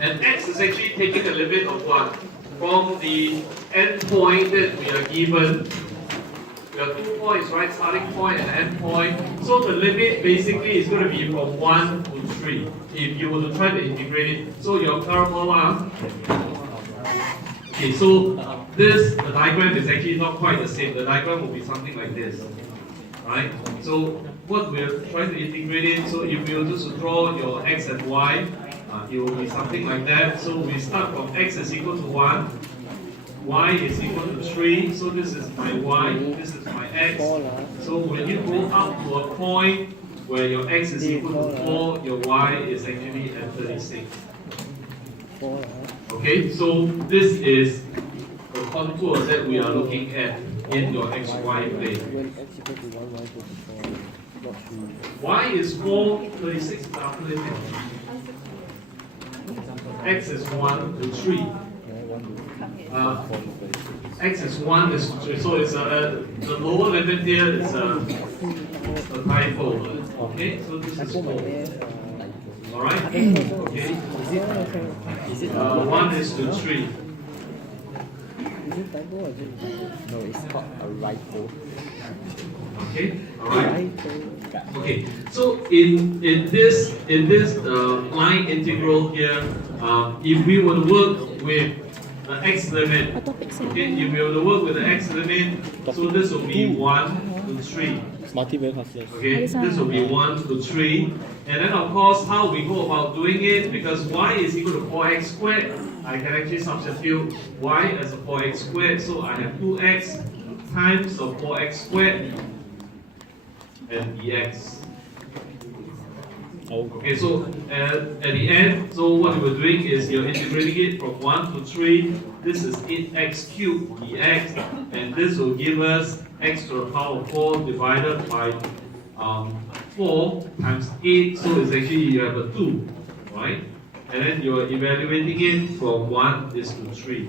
And x is actually taking the limit of what? From the end point that we are given. We have 2 points, right? Starting point and end point. So the limit basically is going to be from 1 to 3. If you were to try to integrate it. So your parabola. Okay, so the diagram is actually not quite the same. The diagram will be something like this. Right? So what we're trying to integrate it, so if you were just to draw your x and y, it will be something like that. So we start from x is equal to 1, y is equal to 3, so this is my y, this is my x. So when you go up to a point where your x is equal to 4, your y is actually at 36. Okay, so this is the contour that we are looking at in your xy plane. Y is 4, 36 is after limit. X is 1 to 3. X is 1 is 3. So it's the lower limit here is a typo. Okay, so this is 4. Alright? Okay. 1 is to 3. No, it's called a rifle. Okay, alright. Okay, so in this line integral here, if we were to work with the x limit, okay, if we were to work with the x limit, so this will be 1 to 3. Okay, this will be 1 to 3. And then of course, how we go about doing it, because y is equal to 4x squared, I can actually substitute y as a 4x squared, so I have 2x times the 4x squared and dx. Okay, so at the end, so what we're doing is you're integrating it from 1 to 3. This is 8x cubed dx, and this will give us x to the power of 4 divided by 4 times 8, so it's actually you have a 2, right? And then you're evaluating it from 1 is to 3.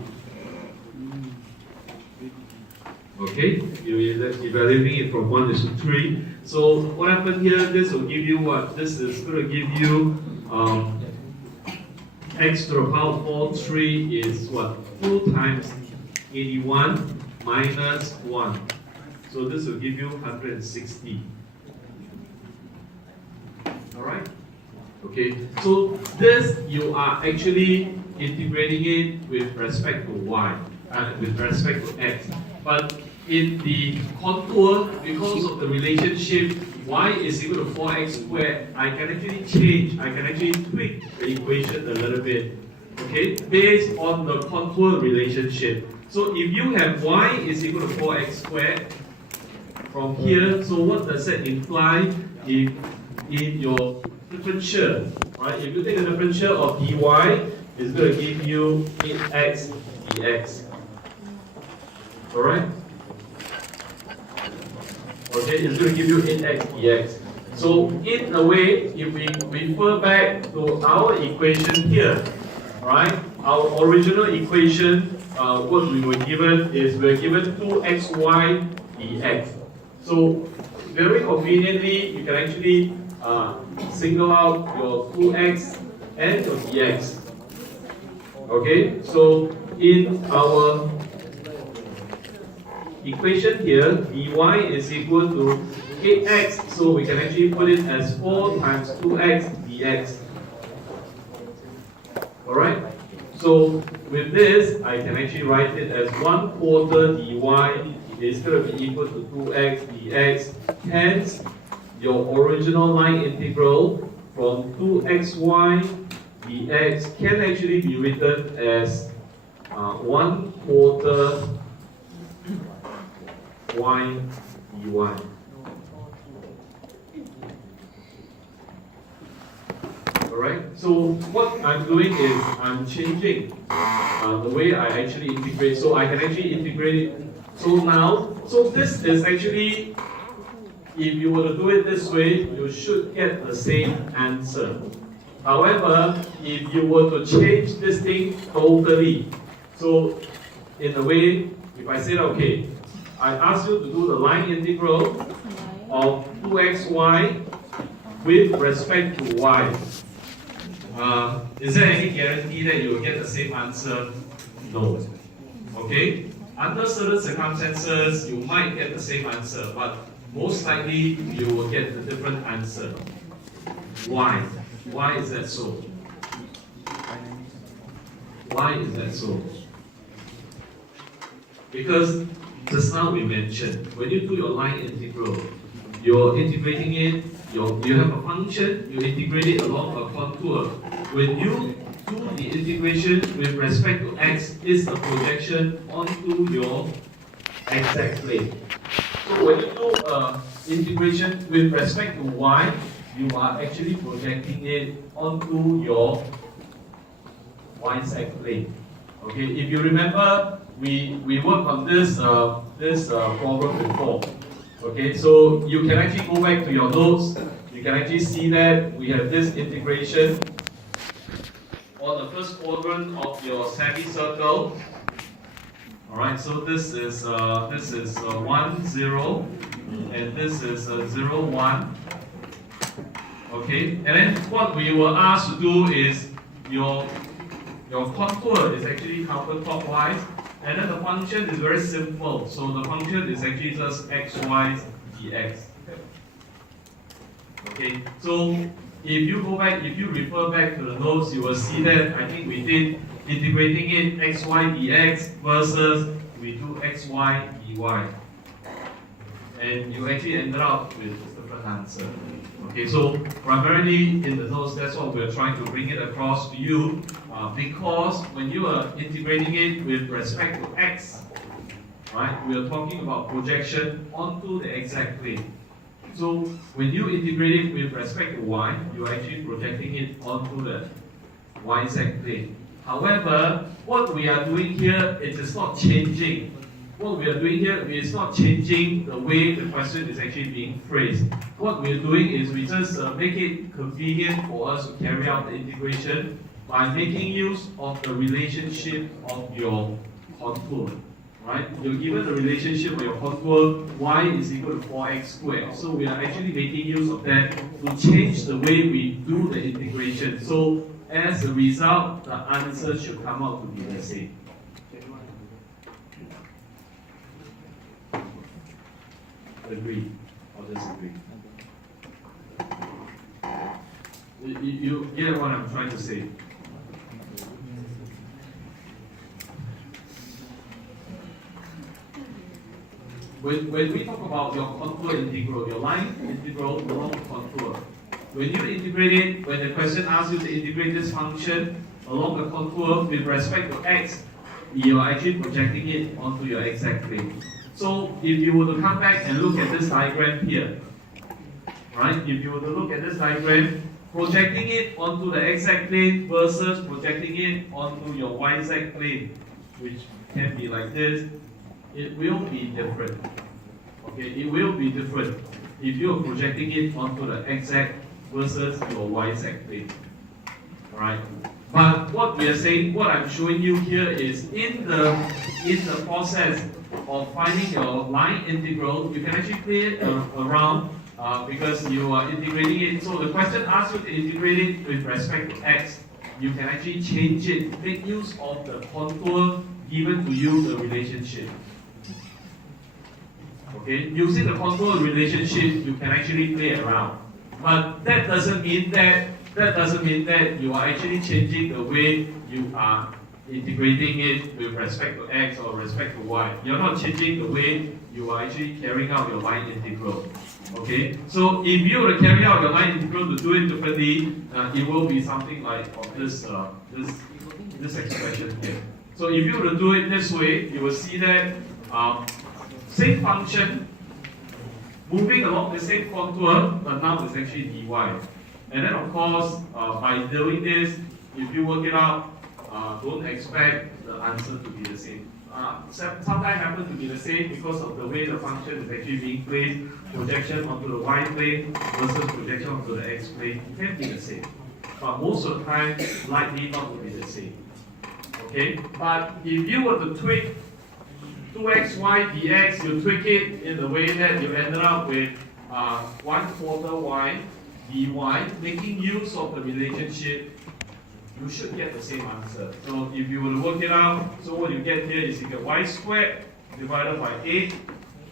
Okay, you're evaluating it from 1 is to 3. So what happened here, this will give you what? This is going to give you x to the power of 4, 3 is what? 2 times 81 minus 1. So this will give you 160. Alright? Okay, so this you are actually integrating it with respect to y and with respect to x. But in the contour, because of the relationship y is equal to 4x squared, I can actually change, I can actually tweak the equation a little bit, okay, based on the contour relationship. So if you have y is equal to 4x squared from here, so what does that imply? If in your differential, right? If you take the differential of dy, it's going to give you 8x dx. Alright? Okay, it's going to give you 8x dx. So in a way, if we refer back to our equation here, right? Our original equation, what we were given is we were given 2xy dx. So very conveniently, you can actually single out your 2x and your dx. Okay, so in our equation here, dy is equal to 8x, so we can actually put it as 4 times 2x dx. Alright, so with this, I can actually write it as 1/4 dy is going to be equal to 2x dx. Hence, your original line integral from 2xy dx can actually be written as 1/4 y dy. Alright, so what I'm doing is I'm changing the way I actually integrate. So I can actually integrate it. So now, so this is actually, if you were to do it this way, you should get the same answer. However, if you were to change this thing totally, so in a way, if I said, okay, I ask you to do the line integral of 2xy with respect to y. is there any guarantee that you will get the same answer? No. Okay? Under certain circumstances, you might get the same answer, but most likely you will get a different answer. Why? Why is that so? Why is that so? Because just now we mentioned, when you do your line integral, you're integrating it, you have a function, you integrate it along a contour. When you do the integration with respect to x, it's a projection onto your exact plane. So when you do integration with respect to y, you are actually projecting it onto your y-z plane. Okay, if you remember, we worked on this problem before. Okay, so you can actually go back to your notes. You can actually see that we have this integration on the first quadrant of your semicircle. All right, so this is 1, 0, and this is 0, 1. Okay, and then what we were asked to do is your contour is actually counterclockwise, and then the function is very simple. So the function is actually just xy dx. Okay, so if you go back, if you refer back to the notes, you will see that I think we did integrating it xy dx versus we do xy dy, and you actually ended up with a different answer. Okay, so primarily in the notes, that's what we're trying to bring it across to you, because when you are integrating it with respect to x, right, we are talking about projection onto the exact plane. So when you integrate it with respect to y, you are actually projecting it onto the y-z plane. However, what we are doing here, it is not changing. What we are doing here is not changing the way the question is actually being phrased. What we are doing is we just make it convenient for us to carry out the integration by making use of the relationship of your contour. Right? You're given the relationship of your contour, y is equal to 4x squared. So we are actually making use of that to change the way we do the integration. So as a result, the answer should come out to be the same. Agree or disagree? You get what I'm trying to say? When we talk about your contour integral, your line integral along the contour, when you integrate it, when the question asks you to integrate this function along the contour with respect to x, you are actually projecting it onto your exact plane. So if you were to come back and look at this diagram here, right? If you were to look at this diagram, projecting it onto the exact plane versus projecting it onto your y-z plane, which can be like this, it will be different. Okay, it will be different if you are projecting it onto the x-z versus your y-z plane. Alright? But what we are saying, what I'm showing you here is in the process of finding your line integral, you can actually play it around because you are integrating it. So the question asks you to integrate it with respect to x. You can actually change it, make use of the contour given to you the relationship. Okay, using the contour relationship, you can actually play around. But that doesn't mean that you are actually changing the way you are integrating it with respect to x or respect to y. You're not changing the way you are actually carrying out your line integral. Okay, so if you were to carry out your line integral to do it differently, it will be something like of this expression here. So if you were to do it this way, you will see that same function moving along the same contour, but now it's actually dy. And then of course, by doing this, if you work it out, don't expect the answer to be the same. Sometimes happen to be the same because of the way the function is actually being placed. Projection onto the y plane versus projection onto the x plane can be the same. But most of the time, likely not to be the same. Okay? But if you were to tweak 2xy dx, you tweak it in the way that you ended up with 1/4 y dy, making use of the relationship you should get the same answer. So if you were to work it out, so what you get here is you get y squared divided by 8,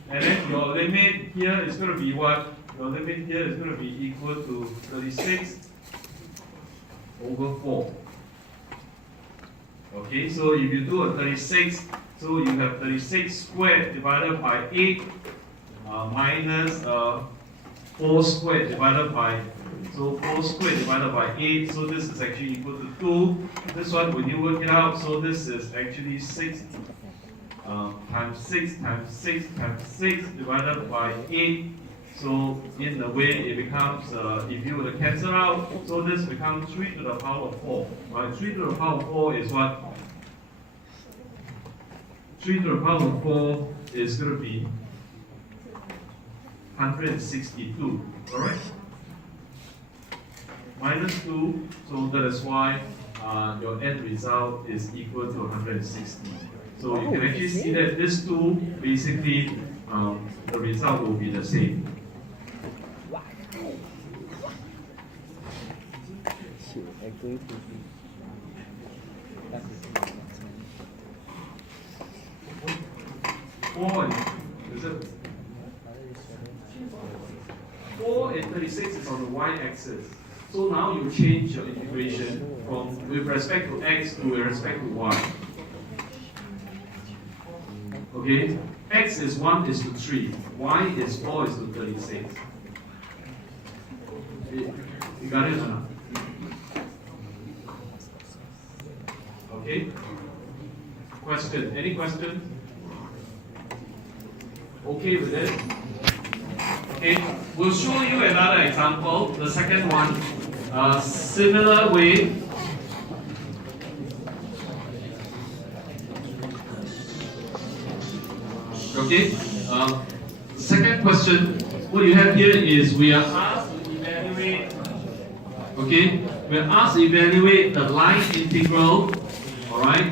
and then your limit here is going to be what? Your limit here is going to be equal to 36 over 4. Okay, so if you do a 36, so you have 36 squared divided by 8 minus 4 squared divided by, so 4 squared divided by 8, so this is actually equal to 2. This one, when you work it out, so this is actually 6 times 6 times 6 times 6 divided by 8. So in a way, it becomes, if you were to cancel out, so this becomes 3 to the power of 4. Right? 3 to the power of 4 is what? 3 to the power of 4 is going to be 162. Alright? Minus 2, so that is why your end result is equal to 160. So you can actually see that this 2, basically, the result will be the same. Four and 36 is on the y-axis. So now you change your integration from with respect to x to with respect to y. Okay, x is 1 is to 3, y is 4 is to 36. You got it or not? Okay. Question? Any questions? Okay with it? Okay, we'll show you another example, the second one, similar way. Okay, second question, what you have here is we are asked to evaluate, okay, we are asked to evaluate the line integral, alright,